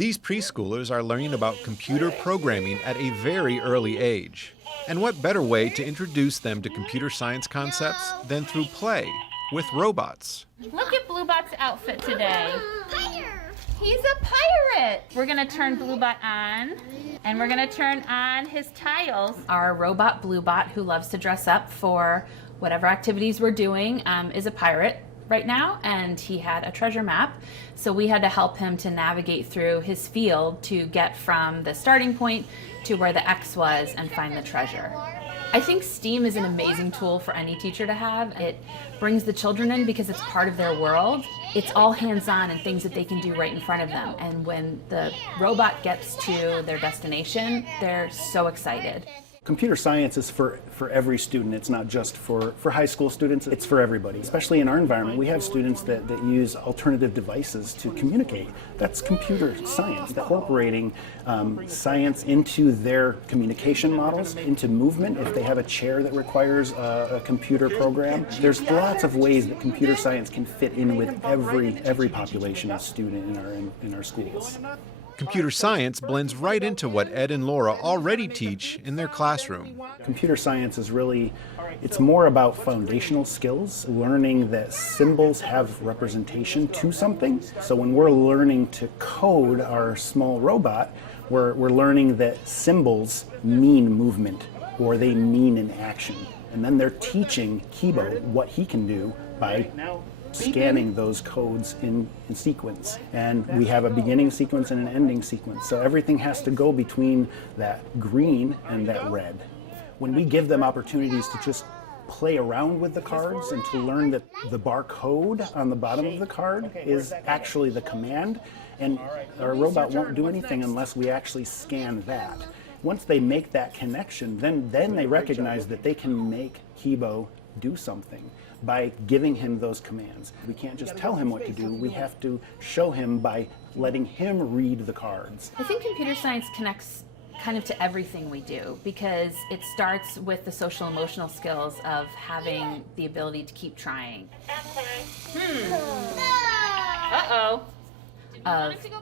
These preschoolers are learning about computer programming at a very early age. And what better way to introduce them to computer science concepts than through play with robots? Look at Bluebot's outfit today. He's a pirate. We're gonna turn Bluebot on, and we're gonna turn on his tiles. Our robot Bluebot, who loves to dress up for whatever activities we're doing, is a pirate right now, and he had a treasure map. So we had to help him to navigate through his field to get from the starting point to where the X was and find the treasure. I think STEAM is an amazing tool for any teacher to have. It brings the children in because it's part of their world. It's all hands-on and things that they can do right in front of them. And when the robot gets to their destination, they're so excited. Computer science is for every student. It's not just for high school students, it's for everybody. Especially in our environment, we have students that use alternative devices to communicate. That's computer science, incorporating science into their communication models, into movement. If they have a chair that requires a computer program, there's lots of ways that computer science can fit in with every population of student in our schools. Computer science blends right into what Ed and Laura already teach in their classroom. Computer science is really, it's more about foundational skills, learning that symbols have representation to something. So when we're learning to code our small robot, we're learning that symbols mean movement or they mean an action. And then they're teaching Kibo what he can do by scanning those codes in sequence. And we have a beginning sequence and an ending sequence. So everything has to go between that green and that red. When we give them opportunities to just play around with the cards and to learn that the barcode on the bottom of the card is actually the command, and our robot won't do anything unless we actually scan that. Once they make that connection, then they recognize that they can make Kibo do something by giving him those commands. We can't just tell him what to do, we have to show him by letting him read the cards. I think computer science connects kind of to everything we do because it starts with the social emotional skills of having the ability to keep trying. Of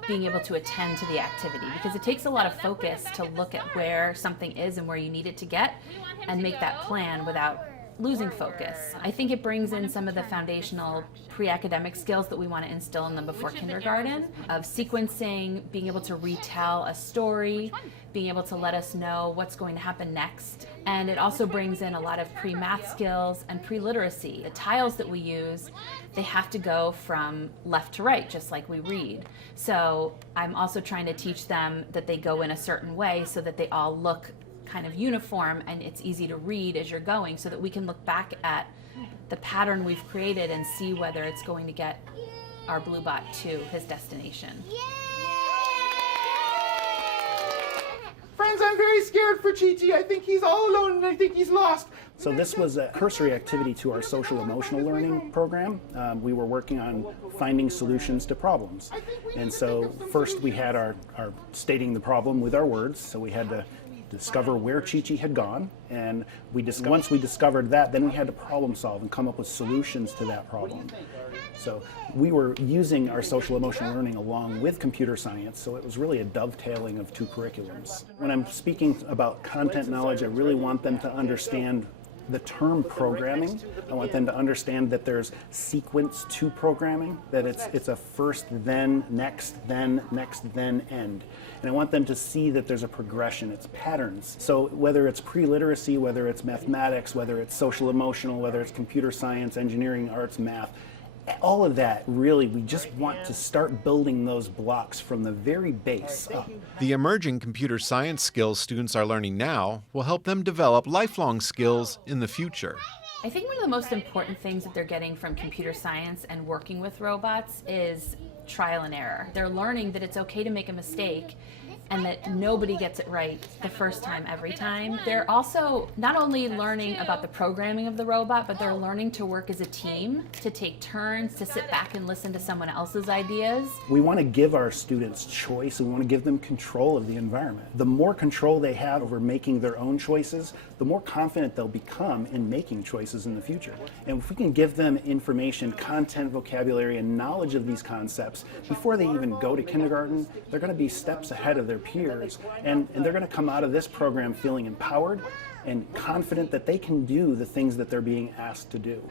being able to attend to the activity, because it takes a lot of focus to look at where something is and where you need it to get and make that plan without losing focus. I think it brings in some of the foundational pre-academic skills that we want to instill in them before kindergarten, of sequencing, being able to retell a story, being able to let us know what's going to happen next. And it also brings in a lot of pre-math skills and pre-literacy. The tiles that we use, they have to go from left to right, just like we read. So I'm also trying to teach them that they go in a certain way so that they all look kind of uniform and it's easy to read as you're going, so that we can look back at the pattern we've created and see whether it's going to get our Bluebot to his destination. Friends, I'm very scared for Chi-Chi. I think he's all alone and I think he's lost. So this was a cursory activity to our social emotional learning program. We were working on finding solutions to problems. And so first we had our stating the problem with our words. So we had to discover where Chi-Chi had gone, and once we discovered that, then we had to problem solve and come up with solutions to that problem. So we were using our social emotional learning along with computer science, so it was really a dovetailing of two curriculums. When I'm speaking about content knowledge, I really want them to understand the term programming. I want them to understand that there's sequence to programming, that it's a first, then, next, then, next, then, end. And I want them to see that there's a progression, it's patterns. So whether it's pre-literacy, whether it's mathematics, whether it's social emotional, whether it's computer science, engineering, arts, math, all of that, really, we just want to start building those blocks from the very base up. The emerging computer science skills students are learning now will help them develop lifelong skills in the future. I think one of the most important things that they're getting from computer science and working with robots is trial and error. They're learning that it's okay to make a mistake and that nobody gets it right the first time every time. They're also not only learning about the programming of the robot, but they're learning to work as a team, to take turns, to sit back and listen to someone else's ideas. We want to give our students choice, and we want to give them control of the environment. The more control they have over making their own choices, the more confident they'll become in making choices in the future. And if we can give them information, content, vocabulary, and knowledge of these concepts before they even go to kindergarten, they're going to be steps ahead of their peers, and they're going to come out of this program feeling empowered and confident that they can do the things that they're being asked to do.